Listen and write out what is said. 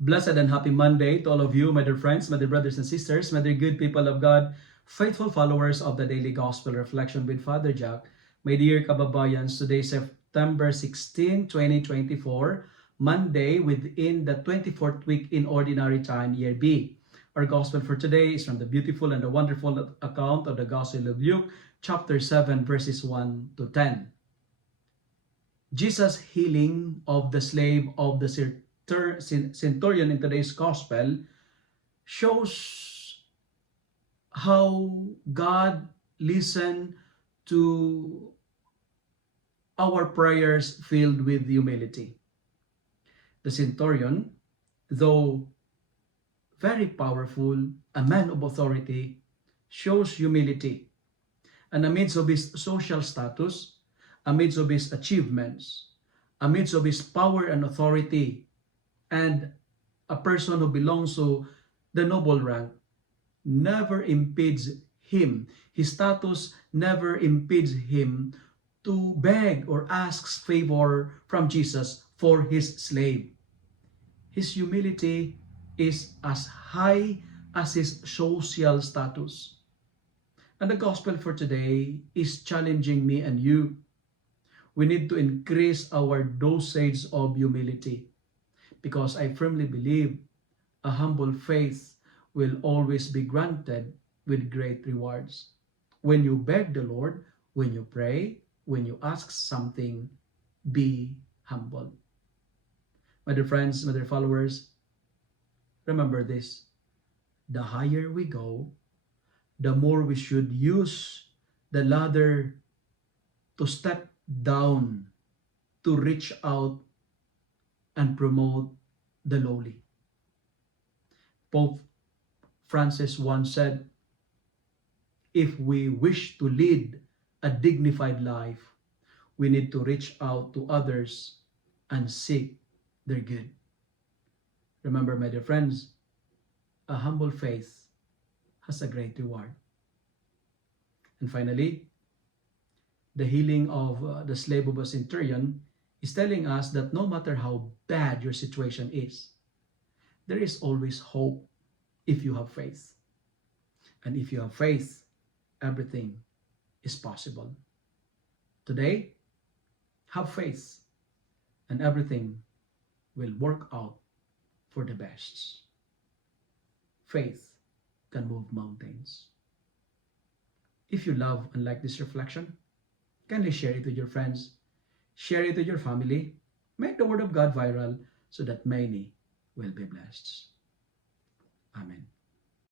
Blessed and happy Monday to all of you, my dear friends, my dear brothers and sisters, my dear good people of God, faithful followers of the Daily Gospel Reflection with Father Jack. My dear kababayans, today September 16, 2024, Monday within the 24th week in Ordinary Time, Year B. Our Gospel for today is from the beautiful and the wonderful account of the Gospel of Luke, chapter 7, verses 1 to 10. Jesus' healing of the slave of the centurion in today's gospel shows how God listened to our prayers filled with humility. The centurion, though very powerful, a man of authority, shows humility. And amidst of his social status, amidst of his achievements, amidst of his power and authority, and a person who belongs to the noble rank, never impedes him. His status never impedes him to beg or ask favor from Jesus for his slave. His humility is as high as his social status. And the gospel for today is challenging me and you. We need to increase our dosage of humility, because I firmly believe a humble faith will always be granted with great rewards. When you beg the Lord, when you pray, when you ask something, be humble. My dear friends, my dear followers, remember this: the higher we go, the more we should use the ladder to step down, to reach out and promote the lowly. Pope Francis once said, if we wish to lead a dignified life, we need to reach out to others and seek their good. Remember, my dear friends, a humble faith has a great reward. And finally, the healing of the slave of a centurion is telling us that no matter how bad your situation is, there is always hope if you have faith. And if you have faith, everything is possible. Today, have faith, and everything will work out for the best. Faith can move mountains. If you love and like this reflection, kindly share it with your friends, share it with your family, make the word of God viral so that many will be blessed.